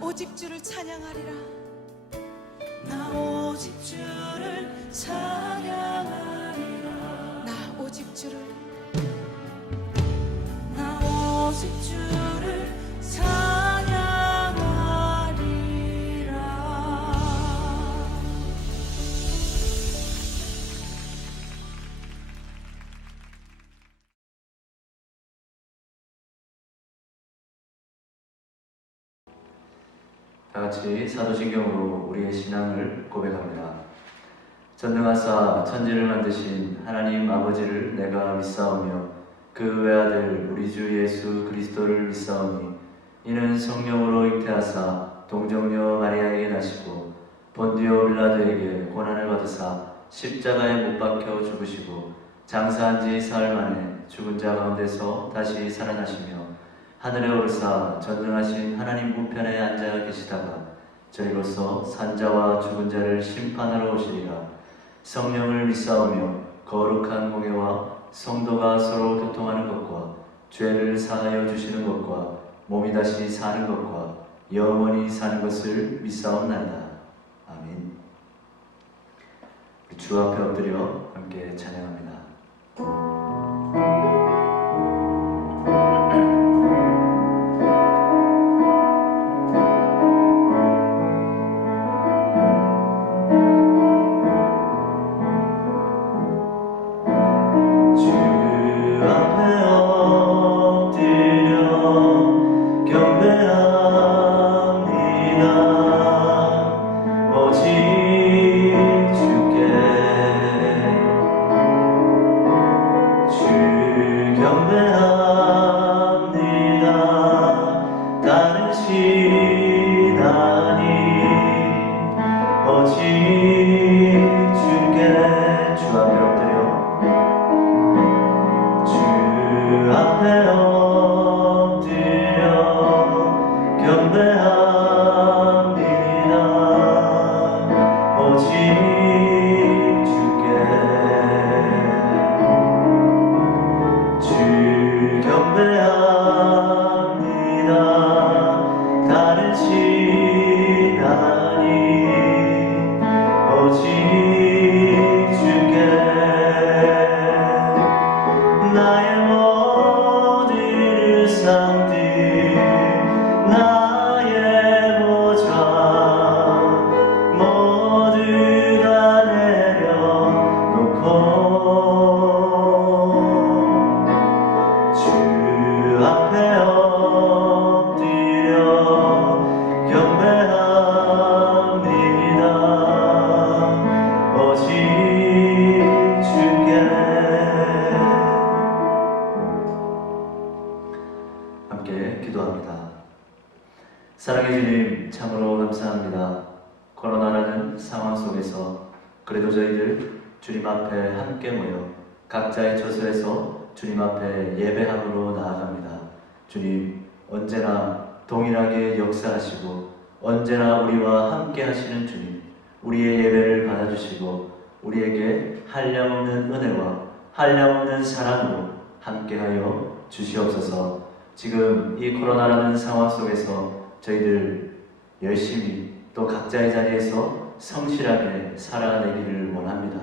오직 주를 찬양하리라. 나 오직 주를 찬양하리라. 나 오직 주를 나 오직 주를 찬양하리라. 다 같이 사도신경으로 우리의 신앙을 고백합니다. 전능하사 천지를 만드신 하나님 아버지를 내가 믿사오며 그 외아들 우리 주 예수 그리스도를 믿사오니 이는 성령으로 잉태하사 동정녀 마리아에게 나시고 본디오 빌라도에게 고난을 받으사 십자가에 못 박혀 죽으시고 장사한 지 사흘 만에 죽은 자 가운데서 다시 살아나시며 하늘에 오르사 전능하신 하나님 우편에 앉아 계시다가 저희로서 산자와 죽은 자를 심판하러 오시리라. 성령을 믿사오며 거룩한 공예와 성도가 서로 교통하는 것과 죄를 사하여 주시는 것과 몸이 다시 사는 것과 영원히 사는 것을 믿사옵나이다. 아멘. 주 앞에 엎드려 함께 찬양합니다. 사랑해 주님, 참으로 감사합니다. 코로나라는 상황 속에서 그래도 저희들 주님 앞에 함께 모여 각자의 처소에서 주님 앞에 예배함으로 나아갑니다. 주님, 언제나 동일하게 역사하시고 언제나 우리와 함께 하시는 주님, 우리의 예배를 받아주시고 우리에게 한량없는 은혜와 한량없는 사랑으로 함께하여 주시옵소서. 지금 이 코로나라는 상황 속에서 저희들 열심히 또 각자의 자리에서 성실하게 살아내기를 원합니다.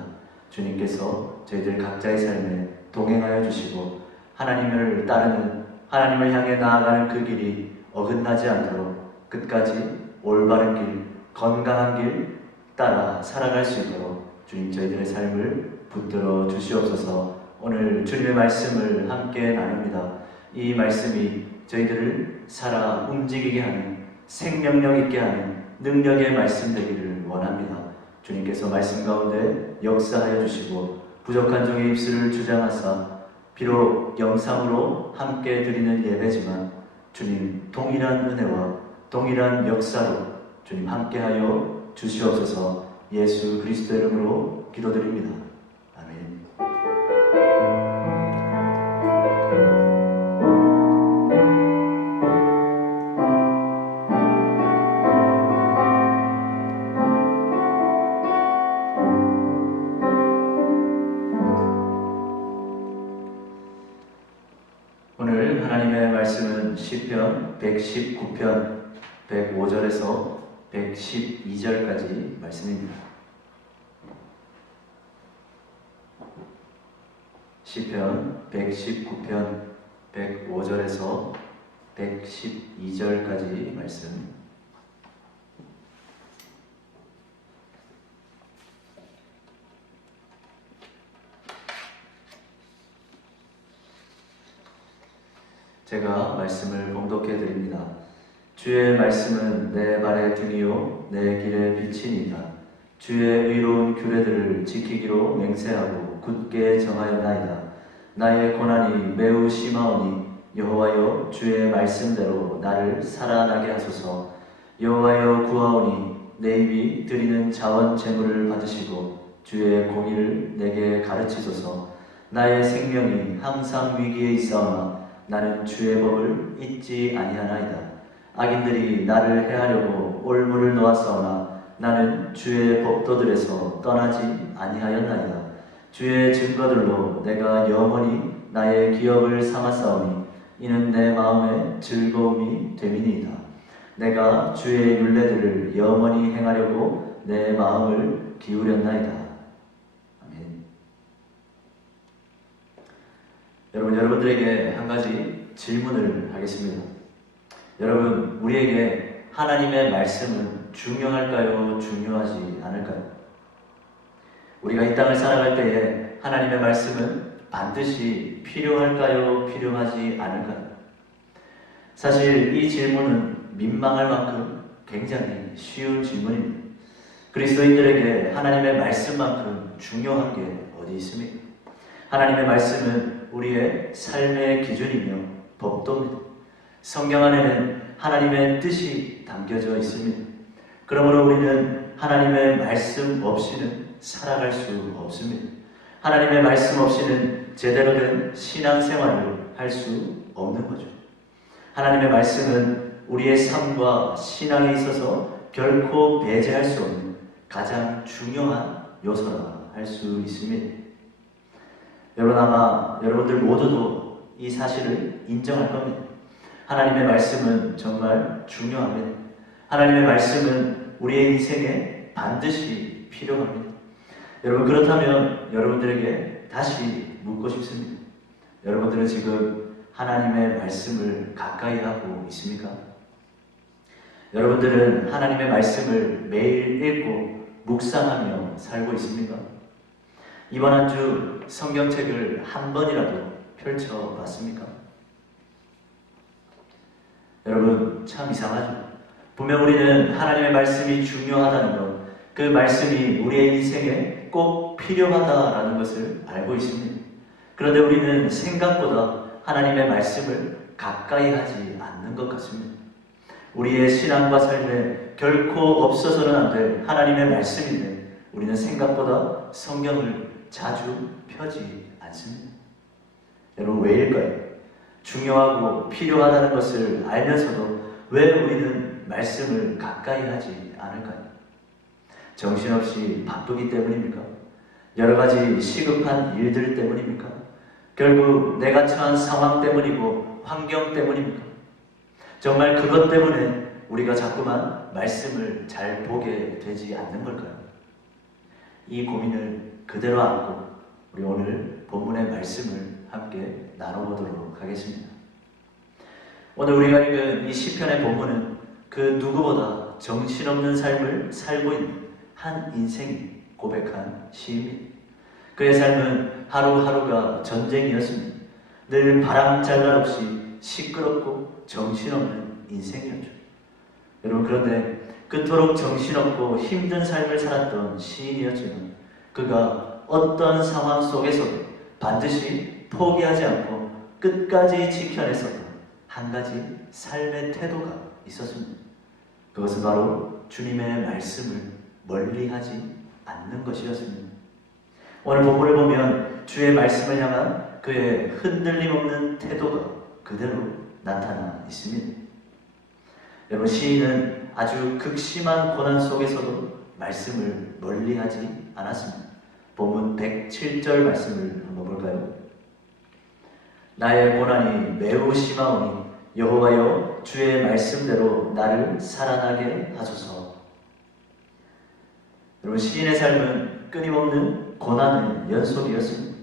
주님께서 저희들 각자의 삶에 동행하여 주시고 하나님을 따르는, 하나님을 향해 나아가는 그 길이 어긋나지 않도록 끝까지 올바른 길, 건강한 길 따라 살아갈 수 있도록 주님 저희들의 삶을 붙들어 주시옵소서. 오늘 주님의 말씀을 함께 나눕니다. 이 말씀이 저희들을 살아 움직이게 하는, 생명력 있게 하는 능력의 말씀 되기를 원합니다. 주님께서 말씀 가운데 역사하여 주시고 부족한 종의 입술을 주장하사 비록 영상으로 함께 드리는 예배지만 주님 동일한 은혜와 동일한 역사로 주님 함께하여 주시옵소서. 예수 그리스도 이름으로 기도드립니다. 아멘. 오늘 하나님의 말씀은 시편 119편 105절에서 112절까지 말씀입니다. 시편 119편 105절에서 112절까지 말씀. 제가 말씀을 봉독해 드립니다. 주의 말씀은 내 발의 등이요 내 길의 빛이니이다. 주의 의로운 규례들을 지키기로 맹세하고 굳게 정하였나이다. 나의 고난이 매우 심하오니 여호와여 주의 말씀대로 나를 살아나게 하소서. 여호와여 구하오니 내 입이 드리는 자원 제물을 받으시고 주의 공의를 내게 가르치소서. 나의 생명이 항상 위기에 있사오나 나는 주의 법을 잊지 아니하나이다. 악인들이 나를 해하려고 올무를 놓았사오나 나는 주의 법도들에서 떠나지 아니하였나이다. 주의 증거들로 내가 영원히 나의 기업을 삼았사오니 이는 내 마음의 즐거움이 됨이니이다. 내가 주의 율례들을 영원히 행하려고 내 마음을 기울였나이다. 아멘. 여러분들에게 한 가지 질문을 하겠습니다. 여러분, 우리에게 하나님의 말씀은 중요할까요? 중요하지 않을까요? 우리가 이 땅을 살아갈 때에 하나님의 말씀은 반드시 필요할까요? 필요하지 않을까요? 사실 이 질문은 민망할 만큼 굉장히 쉬운 질문입니다. 그리스도인들에게 하나님의 말씀만큼 중요한 게 어디 있습니까? 하나님의 말씀은 우리의 삶의 기준이며 법도입니다. 성경 안에는 하나님의 뜻이 담겨져 있습니다. 그러므로 우리는 하나님의 말씀 없이는 살아갈 수 없습니다. 하나님의 말씀 없이는 제대로 된 신앙생활을 할 수 없는 거죠. 하나님의 말씀은 우리의 삶과 신앙에 있어서 결코 배제할 수 없는 가장 중요한 요소라 할 수 있습니다. 여러분, 아마 여러분들 모두도 이 사실을 인정할 겁니다. 하나님의 말씀은 정말 중요합니다. 하나님의 말씀은 우리의 인생에 반드시 필요합니다. 여러분, 그렇다면 여러분들에게 다시 묻고 싶습니다. 여러분들은 지금 하나님의 말씀을 가까이 하고 있습니까? 여러분들은 하나님의 말씀을 매일 읽고 묵상하며 살고 있습니까? 이번 한 주 성경책을 한 번이라도 펼쳐봤습니까? 여러분, 참 이상하죠? 분명 우리는 하나님의 말씀이 중요하다는 것, 그 말씀이 우리의 인생에 꼭 필요하다라는 것을 알고 있습니다. 그런데 우리는 생각보다 하나님의 말씀을 가까이 하지 않는 것 같습니다. 우리의 신앙과 삶에 결코 없어서는 안 될 하나님의 말씀인데 우리는 생각보다 성경을 자주 펴지 않습니다. 여러분, 왜일까요? 중요하고 필요하다는 것을 알면서도 왜 우리는 말씀을 가까이 하지 않을까요? 정신없이 바쁘기 때문입니까? 여러 가지 시급한 일들 때문입니까? 결국 내가 처한 상황 때문이고 환경 때문입니까? 정말 그것 때문에 우리가 자꾸만 말씀을 잘 보게 되지 않는 걸까요? 이 고민을 그대로 안고 우리 오늘 본문의 말씀을 함께 나눠보도록 하겠습니다. 오늘 우리가 읽은 이 시편의 본문은 그 누구보다 정신없는 삶을 살고 있는 한 인생이 고백한 시입니다. 그의 삶은 하루하루가 전쟁이었습니다. 늘 바람잘날 없이 시끄럽고 정신없는 인생이었죠. 여러분, 그런데 그토록 정신없고 힘든 삶을 살았던 시인이었지만 그가 어떤 상황 속에서도 반드시 포기하지 않고 끝까지 지켜냈었던 한 가지 삶의 태도가 있었습니다. 그것은 바로 주님의 말씀을 멀리하지 않는 것이었습니다. 오늘 본문을 보면 주의 말씀을 향한 그의 흔들림 없는 태도가 그대로 나타나 있습니다. 여러분, 시인은 아주 극심한 고난 속에서도 말씀을 멀리하지 않았습니다. 본문 107절 말씀을 한번 볼까요? 나의 고난이 매우 심하오니 여호와여 주의 말씀대로 나를 살아나게 하소서. 여러분, 시인의 삶은 끊임없는 고난의 연속이었습니다.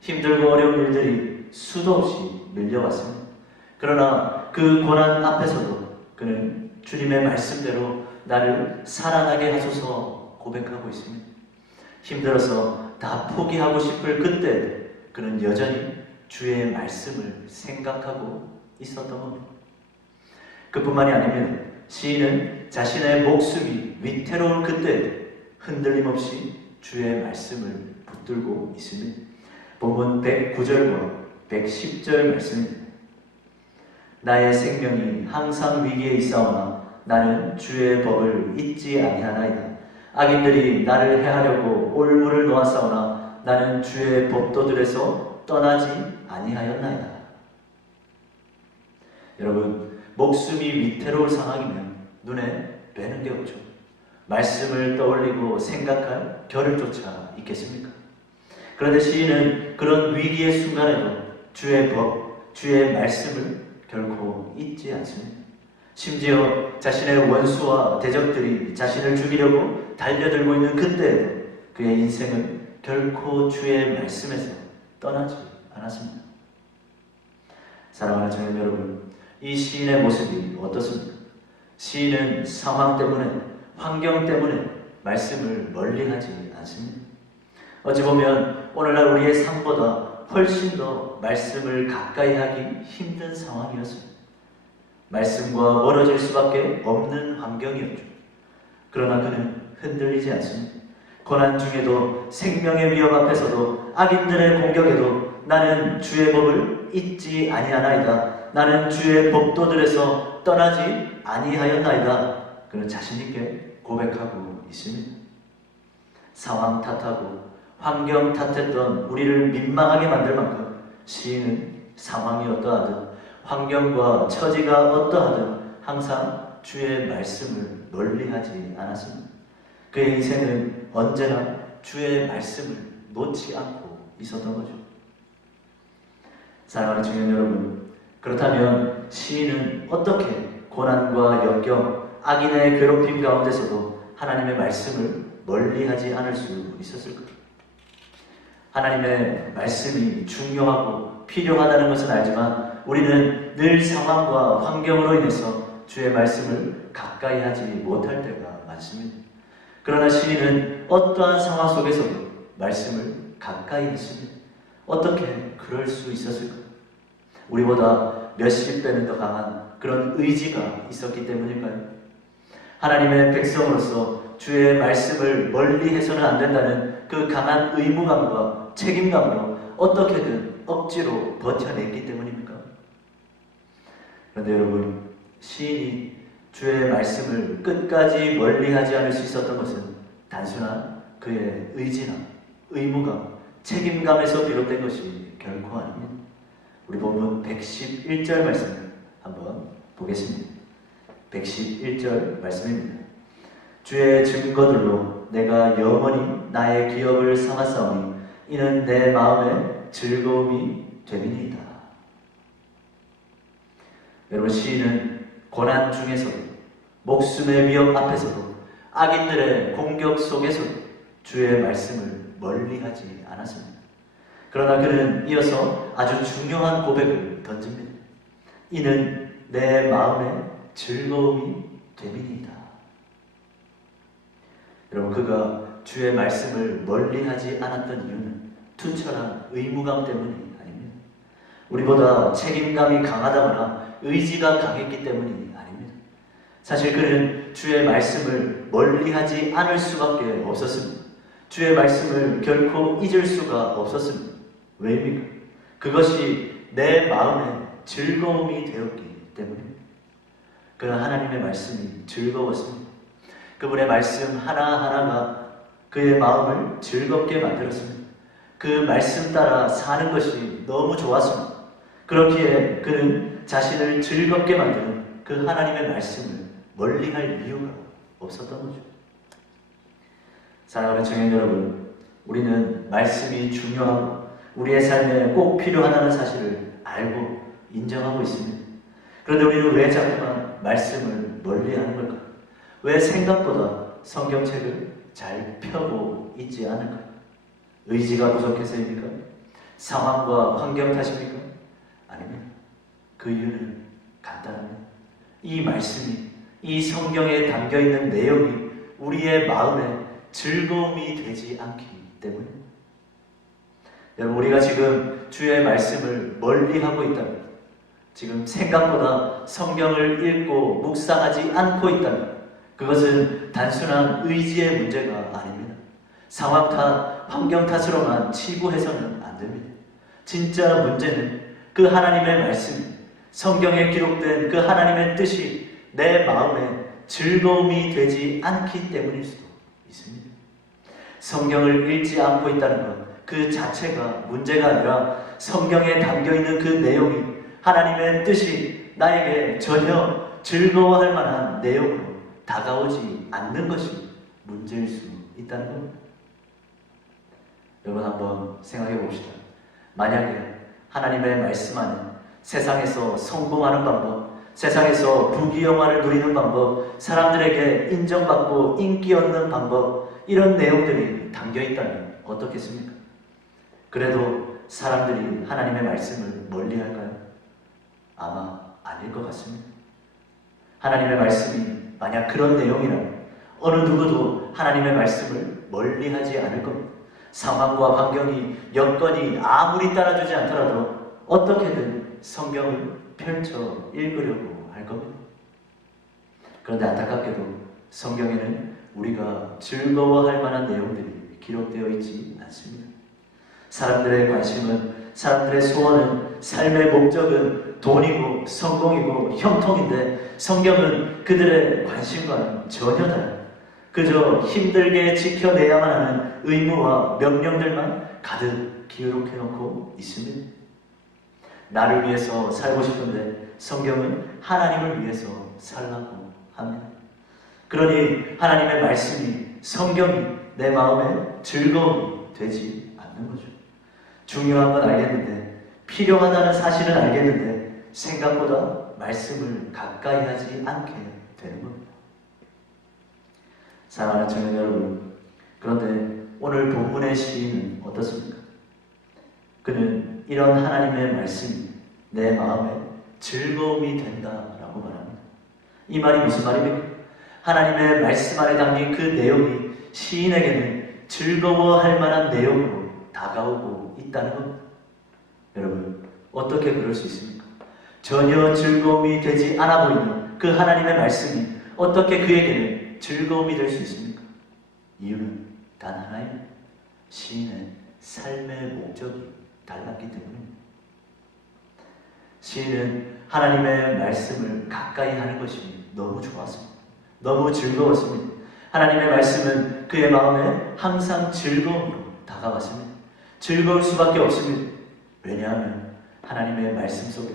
힘들고 어려운 일들이 수도 없이 밀려왔습니다. 그러나 그 고난 앞에서도 그는 주님의 말씀대로 나를 살아나게 하소서 고백하고 있습니다. 힘들어서 다 포기하고 싶을 그때 그는 여전히 주의 말씀을 생각하고 있었던 겁니다. 그뿐만이 아니면 시인은 자신의 목숨이 위태로울 그때 흔들림 없이 주의 말씀을 붙들고 있습니다. 본문 109절과 110절 말씀입니다. 나의 생명이 항상 위기에 있사오나 나는 주의 법을 잊지 아니하나이다. 악인들이 나를 해하려고 올무를 놓았사오나 나는 주의 법도들에서 떠나지 아니하였나이다. 여러분, 목숨이 위태로울 상황이면 눈에 뵈는 게 없죠. 말씀을 떠올리고 생각할 겨를조차 있겠습니까? 그런데 시인은 그런 위기의 순간에도 주의 법, 주의 말씀을 결코 잊지 않습니다. 심지어 자신의 원수와 대적들이 자신을 죽이려고 달려들고 있는 그때에도 그의 인생은 결코 주의 말씀에서 떠나지 않았습니다. 사랑하는 청년 여러분, 이 시인의 모습이 어떻습니까? 시인은 상황 때문에, 환경 때문에 말씀을 멀리하지 않습니다. 어찌 보면 오늘날 우리의 삶보다 훨씬 더 말씀을 가까이 하기 힘든 상황이었습니다. 말씀과 멀어질 수밖에 없는 환경이었죠. 그러나 그는 흔들리지 않습니다. 고난 중에도, 생명의 위협 앞에서도, 악인들의 공격에도 나는 주의 법을 잊지 아니하나이다. 나는 주의 법도들에서 떠나지 아니하였나이다. 그는 자신 있게 고백하고 있습니다. 상황 탓하고 환경 탓했던 우리를 민망하게 만들 만큼 시인은 상황이 어떠하든 환경과 처지가 어떠하든 항상 주의 말씀을 멀리하지 않았습니다. 그의 인생은 언제나 주의 말씀을 놓지 않고 있었던 거죠. 사랑하는 청년 여러분, 그렇다면 시인은 어떻게 고난과 역경, 악인의 괴롭힘 가운데서도 하나님의 말씀을 멀리하지 않을 수 있었을까요? 하나님의 말씀이 중요하고 필요하다는 것은 알지만 우리는 늘 상황과 환경으로 인해서 주의 말씀을 가까이 하지 못할 때가 많습니다. 그러나 시인은 어떠한 상황 속에서도 말씀을 가까이 했습니다. 어떻게 그럴 수 있었을까요? 우리보다 몇십 배는 더 강한 그런 의지가 있었기 때문일까요? 하나님의 백성으로서 주의 말씀을 멀리 해서는 안 된다는 그 강한 의무감과 책임감으로 어떻게든 억지로 버텨냈기 때문입니까? 그런데 여러분, 시인이 주의 말씀을 끝까지 멀리하지 않을 수 있었던 것은 단순한 그의 의지나 의무감, 책임감에서 비롯된 것이 결코 아닙니다. 우리 본문 111절 말씀을 한번 보겠습니다. 111절 말씀입니다. 주의 증거들로 내가 영원히 나의 기업을 삼았사오니 이는 내 마음의 즐거움이 됨이니이다. 여러분, 시인은 고난 중에서도, 목숨의 위협 앞에서도, 악인들의 공격 속에서도 주의 말씀을 멀리하지 않았습니다. 그러나 그는 이어서 아주 중요한 고백을 던집니다. 이는 내 마음의 즐거움이 됨이니이다. 여러분, 그가 주의 말씀을 멀리하지 않았던 이유는 투철한 의무감 때문이 아닙니다. 우리보다 책임감이 강하다거나 의지가 강했기 때문이 아닙니다. 사실 그는 주의 말씀을 멀리하지 않을 수밖에 없었습니다. 주의 말씀을 결코 잊을 수가 없었습니다. 왜입니까? 그것이 내 마음의 즐거움이 되었기 때문입니다. 그는 하나님의 말씀이 즐거웠습니다. 그분의 말씀 하나하나가 그의 마음을 즐겁게 만들었습니다. 그 말씀 따라 사는 것이 너무 좋았습니다. 그렇기에 그는 자신을 즐겁게 만드는 그 하나님의 말씀을 멀리할 이유가 없었던 거죠. 사랑하는 청년 여러분, 우리는 말씀이 중요하고 우리의 삶에 꼭 필요하다는 사실을 알고 인정하고 있습니다. 그런데 우리는 왜 자꾸만 말씀을 멀리하는 걸까? 왜 생각보다 성경책을 잘 펴고 있지 않을까? 의지가 부족해서입니까? 상황과 환경 탓입니까? 아닙니다. 그 이유는 간단합니다. 이 말씀이, 이 성경에 담겨있는 내용이 우리의 마음에 즐거움이 되지 않기 때문입니다. 여러분, 우리가 지금 주의 말씀을 멀리하고 있다면, 지금 생각보다 성경을 읽고 묵상하지 않고 있다면 그것은 단순한 의지의 문제가 아닙니다. 상황 탓, 환경 탓으로만 치부해서는 안 됩니다. 진짜 문제는 그 하나님의 말씀, 성경에 기록된 그 하나님의 뜻이 내 마음에 즐거움이 되지 않기 때문일 수도 있습니다. 성경을 읽지 않고 있다는 것 그 자체가 문제가 아니라 성경에 담겨있는 그 내용이, 하나님의 뜻이 나에게 전혀 즐거워할 만한 내용으로 다가오지 않는 것이 문제일 수 있다는 겁니다. 여러분, 한번 생각해 봅시다. 만약에 하나님의 말씀 안에 세상에서 성공하는 방법, 세상에서 부귀영화를 누리는 방법, 사람들에게 인정받고 인기 얻는 방법, 이런 내용들이 담겨있다면 어떻겠습니까? 그래도 사람들이 하나님의 말씀을 멀리할까요? 아마 아닐 것 같습니다. 하나님의 말씀이 만약 그런 내용이라면 어느 누구도 하나님의 말씀을 멀리하지 않을 겁니다. 상황과 환경이, 여건이 아무리 따라주지 않더라도 어떻게든 성경을 펼쳐 읽으려고 할 겁니다. 그런데 안타깝게도 성경에는 우리가 즐거워할 만한 내용들이 기록되어 있지 않습니다. 사람들의 관심은, 사람들의 소원은, 삶의 목적은 돈이고 성공이고 형통인데 성경은 그들의 관심과는 전혀 다른, 그저 힘들게 지켜내야만 하는 의무와 명령들만 가득 기록해놓고 있습니다. 나를 위해서 살고 싶은데 성경은 하나님을 위해서 살라고 합니다. 그러니 하나님의 말씀이, 성경이 내 마음에 즐거움이 되지 않는 거죠. 중요한 건 알겠는데, 필요하다는 사실은 알겠는데 생각보다 말씀을 가까이 하지 않게 되는 겁니다. 사랑하는 청년 여러분, 그런데 오늘 본문의 시인은 어떻습니까? 그는 이런 하나님의 말씀이 내 마음에 즐거움이 된다라고 말합니다. 이 말이 무슨 말입니까? 하나님의 말씀 안에 담긴 그 내용이 시인에게는 즐거워할 만한 내용으로 다가오고 있다는 겁니다. 여러분, 어떻게 그럴 수 있습니까? 전혀 즐거움이 되지 않아 보이는 그 하나님의 말씀이 어떻게 그에게는 즐거움이 될 수 있습니까? 이유는 단 하나입니다. 시인의 삶의 목적이 달랐기 때문입니다. 시인은 하나님의 말씀을 가까이 하는 것이 너무 좋았습니다. 너무 즐거웠습니다. 하나님의 말씀은 그의 마음에 항상 즐거움으로 다가왔습니다. 즐거울 수밖에 없습니다. 왜냐하면 하나님의 말씀 속에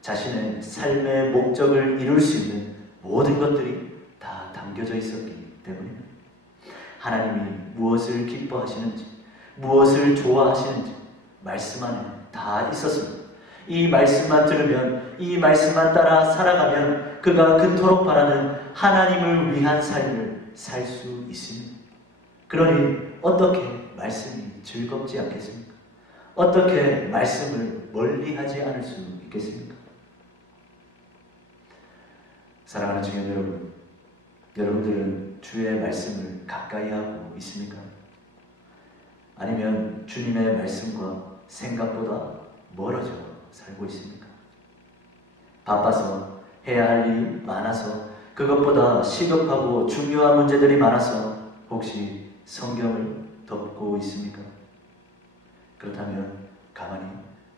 자신의 삶의 목적을 이룰 수 있는 모든 것들이 다 담겨져 있었기 때문입니다. 하나님이 무엇을 기뻐하시는지, 무엇을 좋아하시는지 말씀 안에 다 있었습니다. 이 말씀만 들으면, 이 말씀만 따라 살아가면 그가 그토록 바라는 하나님을 위한 삶을 살 수 있습니다. 그러니 어떻게 말씀이 즐겁지 않겠습니까? 어떻게 말씀을 멀리하지 않을 수 있겠습니까? 사랑하는 청년 여러분, 여러분들은 주의 말씀을 가까이 하고 있습니까? 아니면 주님의 말씀과 생각보다 멀어져 살고 있습니까? 바빠서 해야 할 일이 많아서, 그것보다 시급하고 중요한 문제들이 많아서 혹시 성경을 덮고 있습니까? 그렇다면 가만히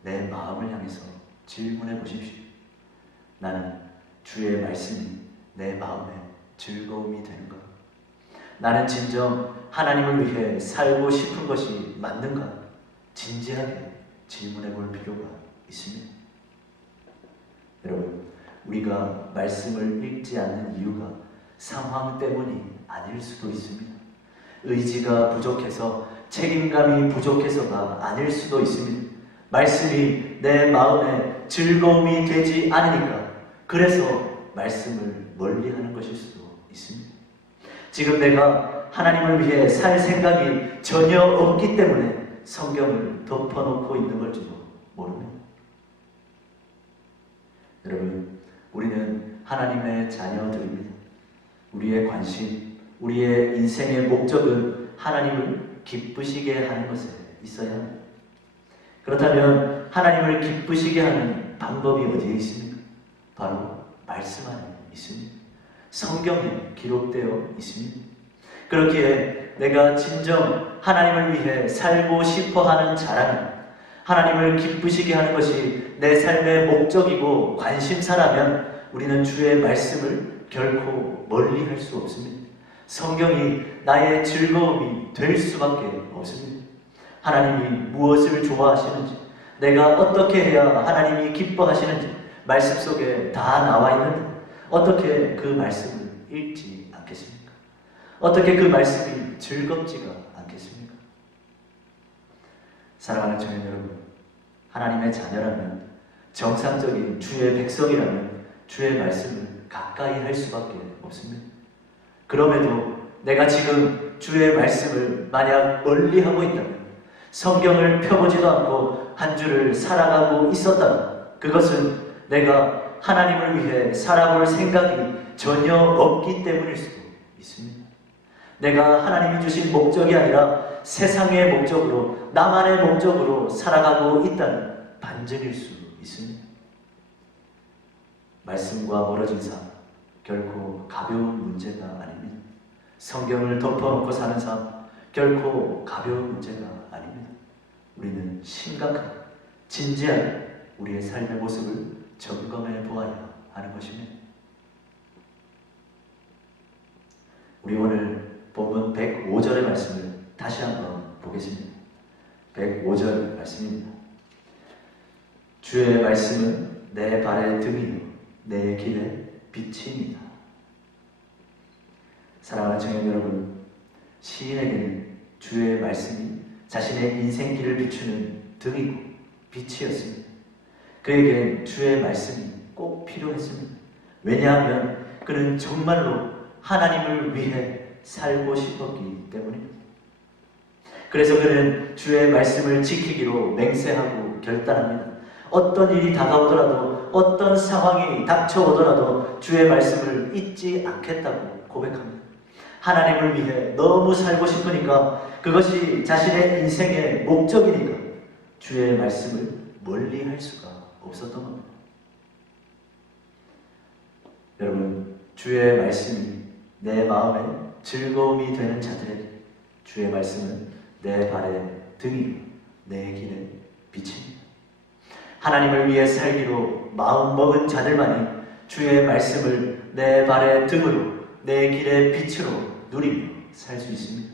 내 마음을 향해서 질문해 보십시오. 나는 주의 말씀이 내 마음에 즐거움이 되는가? 나는 진정 하나님을 위해 살고 싶은 것이 맞는가? 진지하게 질문해 볼 필요가 있습니다. 여러분, 우리가 말씀을 읽지 않는 이유가 상황 때문이 아닐 수도 있습니다. 의지가 부족해서, 책임감이 부족해서가 아닐 수도 있습니다. 말씀이 내 마음에 즐거움이 되지 않으니까, 그래서 말씀을 멀리하는 것일 수도 있습니다. 지금 내가 하나님을 위해 살 생각이 전혀 없기 때문에 성경을 덮어놓고 있는 걸지도 모릅니다. 여러분, 우리는 하나님의 자녀들입니다. 우리의 관심, 우리의 인생의 목적은 하나님을 기쁘시게 하는 것에 있어야 합니다. 그렇다면 하나님을 기쁘시게 하는 방법이 어디에 있습니까? 바로 말씀 안에 있습니다. 성경에 기록되어 있습니다. 그렇기에 내가 진정 하나님을 위해 살고 싶어 하는 자라면, 하나님을 기쁘시게 하는 것이 내 삶의 목적이고 관심사라면 우리는 주의 말씀을 결코 멀리 할 수 없습니다. 성경이 나의 즐거움이 될 수밖에 없습니다. 하나님이 무엇을 좋아하시는지, 내가 어떻게 해야 하나님이 기뻐하시는지 말씀 속에 다 나와 있는데 어떻게 그 말씀을 읽지 않겠습니까? 어떻게 그 말씀이 즐겁지가 않겠습니까? 사랑하는 청년 여러분, 하나님의 자녀라면, 정상적인 주의 백성이라면 주의 말씀을 가까이 할 수밖에 없습니다. 그럼에도 내가 지금 주의 말씀을 만약 멀리하고 있다면, 성경을 펴보지도 않고 한 주를 살아가고 있었다면 그것은 내가 하나님을 위해 살아볼 생각이 전혀 없기 때문일 수도 있습니다. 내가 하나님이 주신 목적이 아니라 세상의 목적으로, 나만의 목적으로 살아가고 있다는 반증일 수 있습니다. 말씀과 멀어진 삶, 결코 가벼운 문제가 아닙니다. 성경을 덮어놓고 사는 삶, 결코 가벼운 문제가 아닙니다. 우리는 심각한, 진지한 우리의 삶의 모습을 점검해 보아야 하는 것입니다. 우리 오늘 본문 105절의 말씀을 다시 한번 보겠습니다. 105절 말씀입니다. 주의 말씀은 내 발의 등이요 내 길의 빛입니다. 사랑하는 청년 여러분, 시인에게는 주의 말씀이 자신의 인생길을 비추는 등이고 빛이었습니다. 그에게 주의 말씀이 꼭 필요했습니다. 왜냐하면 그는 정말로 하나님을 위해 살고 싶었기 때문입니다. 그래서 그는 주의 말씀을 지키기로 맹세하고 결단합니다. 어떤 일이 다가오더라도, 어떤 상황이 닥쳐오더라도 주의 말씀을 잊지 않겠다고 고백합니다. 하나님을 위해 너무 살고 싶으니까, 그것이 자신의 인생의 목적이니까 주의 말씀을 멀리 할 수가 없었던 겁니다. 여러분, 주의 말씀이 내 마음에 즐거움이 되는 자들에게 주의 말씀은 내 발의 등이요 내 길의 빛입니다. 하나님을 위해 살기로 마음먹은 자들만이 주의 말씀을 내 발의 등으로, 내 길의 빛으로 누리며 살 수 있습니다.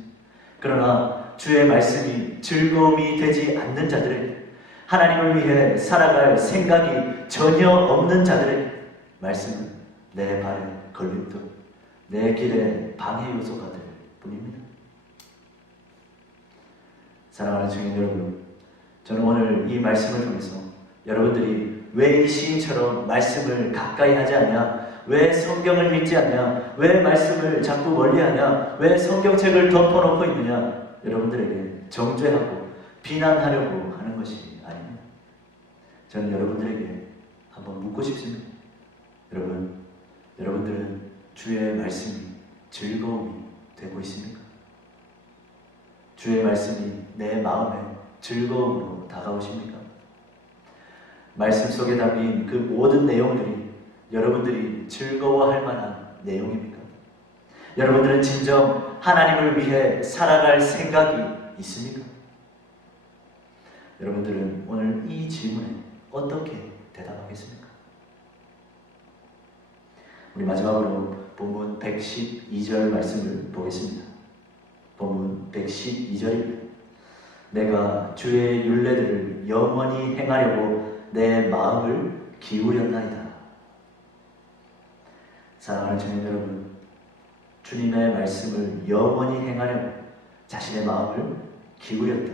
그러나 주의 말씀이 즐거움이 되지 않는 자들에게, 하나님을 위해 살아갈 생각이 전혀 없는 자들에게 말씀은 내 발의 걸림돌, 내 길의 방해 요소가 될 뿐입니다. 사랑하는 청년 여러분, 저는 오늘 이 말씀을 통해서 여러분들이 왜 이 시인처럼 말씀을 가까이 하지 않냐, 왜 성경을 믿지 않냐, 왜 말씀을 자꾸 멀리하냐, 왜 성경책을 덮어놓고 있느냐, 여러분들에게 정죄하고 비난하려고 하는 것이 아닙니다. 저는 여러분들에게 한번 묻고 싶습니다. 여러분들은 주의 말씀이 즐거움이 되고 있습니까? 주의 말씀이 내 마음에 즐거움으로 다가오십니까? 말씀 속에 담긴 그 모든 내용들이 여러분들이 즐거워할 만한 내용입니까? 여러분들은 진정 하나님을 위해 살아갈 생각이 있습니까? 여러분들은 오늘 이 질문에 어떻게 대답하겠습니까? 우리 마지막으로 본문 112절 말씀을 보겠습니다. 본문 112절입니다. 내가 주의 율례들을 영원히 행하려고 내 마음을 기울였나이다. 사랑하는 청년 여러분, 주님의 말씀을 영원히 행하려고 자신의 마음을 기울였다.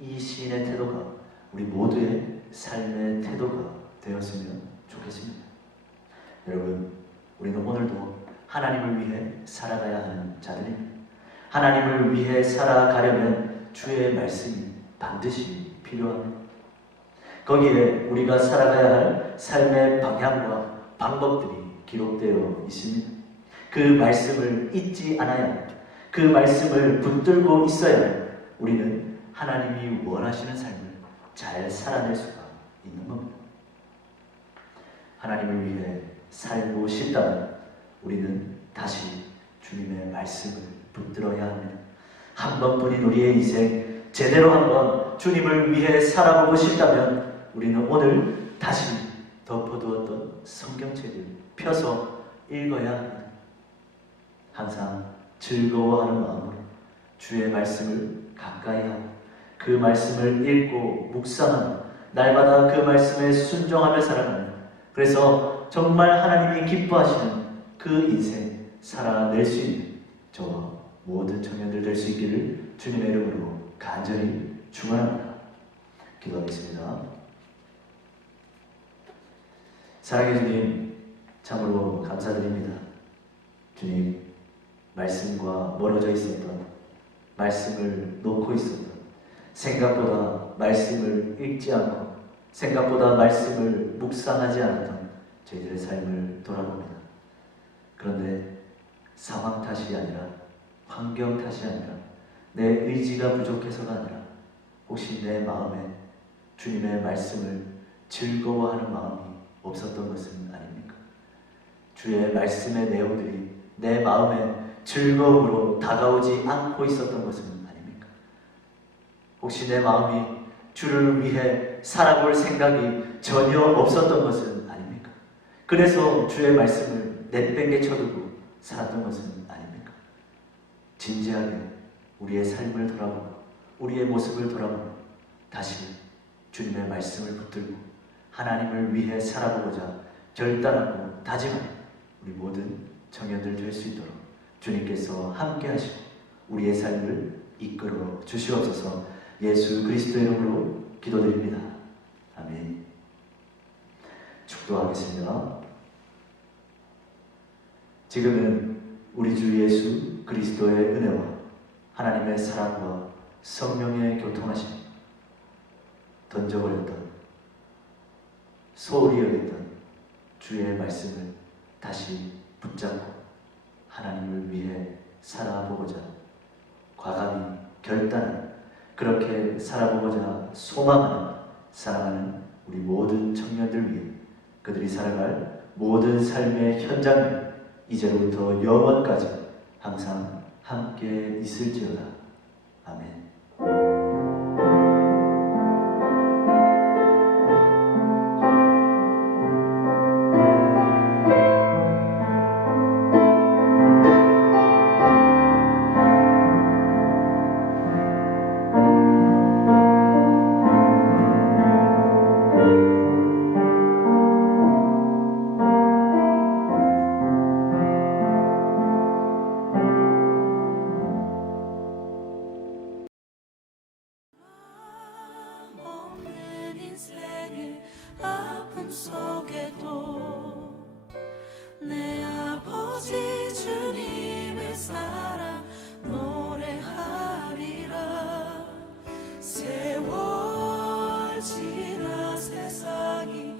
이 시인의 태도가 우리 모두의 삶의 태도가 되었으면 좋겠습니다. 여러분, 우리는 오늘도 하나님을 위해 살아가야 하는 자들입니다. 하나님을 위해 살아가려면 주의 말씀이 반드시 필요합니다. 거기에 우리가 살아가야 할 삶의 방향과 방법들이 기록되어 있습니다. 그 말씀을 잊지 않아야 합니다. 그 말씀을 붙들고 있어야 우리는 하나님이 원하시는 삶을 잘 살아낼 수가 있는 겁니다. 하나님을 위해 살고 싶다면 우리는 다시 주님의 말씀을 붙들어야 합니다. 한 번뿐인 우리의 인생 제대로 한번 주님을 위해 살아보고 싶다면 우리는 오늘 다시 덮어두었던 성경책을 펴서 읽어야 합니다. 항상 즐거워하는 마음으로 주의 말씀을 가까이 하고 그 말씀을 읽고 묵상하며 날마다 그 말씀에 순종하며 살아가는, 그래서 정말 하나님이 기뻐하시는 그 인생 살아낼 수 있는 저와 모든 청년들 될 수 있기를 주님의 이름으로 간절히 축원합니다. 기도하겠습니다. 사랑의 주님, 참으로 감사드립니다. 주님, 말씀과 멀어져 있었던, 말씀을 놓고 있었던, 생각보다 말씀을 읽지 않고 생각보다 말씀을 묵상하지 않았던 저희들의 삶을 돌아봅니다. 그런데 상황 탓이 아니라, 환경 탓이 아니라, 내 의지가 부족해서가 아니라 혹시 내 마음에 주님의 말씀을 즐거워하는 마음이 없었던 것은 아닙니까? 주의 말씀의 내용들이 내 마음에 즐거움으로 다가오지 않고 있었던 것은 아닙니까? 혹시 내 마음이 주를 위해 살아볼 생각이 전혀 없었던 것은 아닙니까? 그래서 주의 말씀을 내팽개쳐두고 살았던 것은 아닙니까? 진지하게 우리의 삶을 돌아보고 우리의 모습을 돌아보고 다시 주님의 말씀을 붙들고 하나님을 위해 살아보고자 결단하고 다짐하는 우리 모든 청년들 될 수 있도록 주님께서 함께 하시고 우리의 삶을 이끌어 주시옵소서. 예수 그리스도의 이름으로 기도드립니다. 아멘. 축도하겠습니다. 지금은 우리 주 예수 그리스도의 은혜와 하나님의 사랑과 성령의 교통하심, 던져버렸던, 소홀히 여겼던 주의 말씀을 다시 붙잡고 하나님을 위해 살아보고자 과감히 결단하는, 그렇게 살아보고자 소망하는, 사랑하는 우리 모든 청년들 위해 그들이 살아갈 모든 삶의 현장에 이제로부터 영원까지 항상 함께 있을지어다. 아멘. 없는 인생의 아픔 속에도 내 아버지 주님의 사랑 노래하리라. 세월 지나 세상이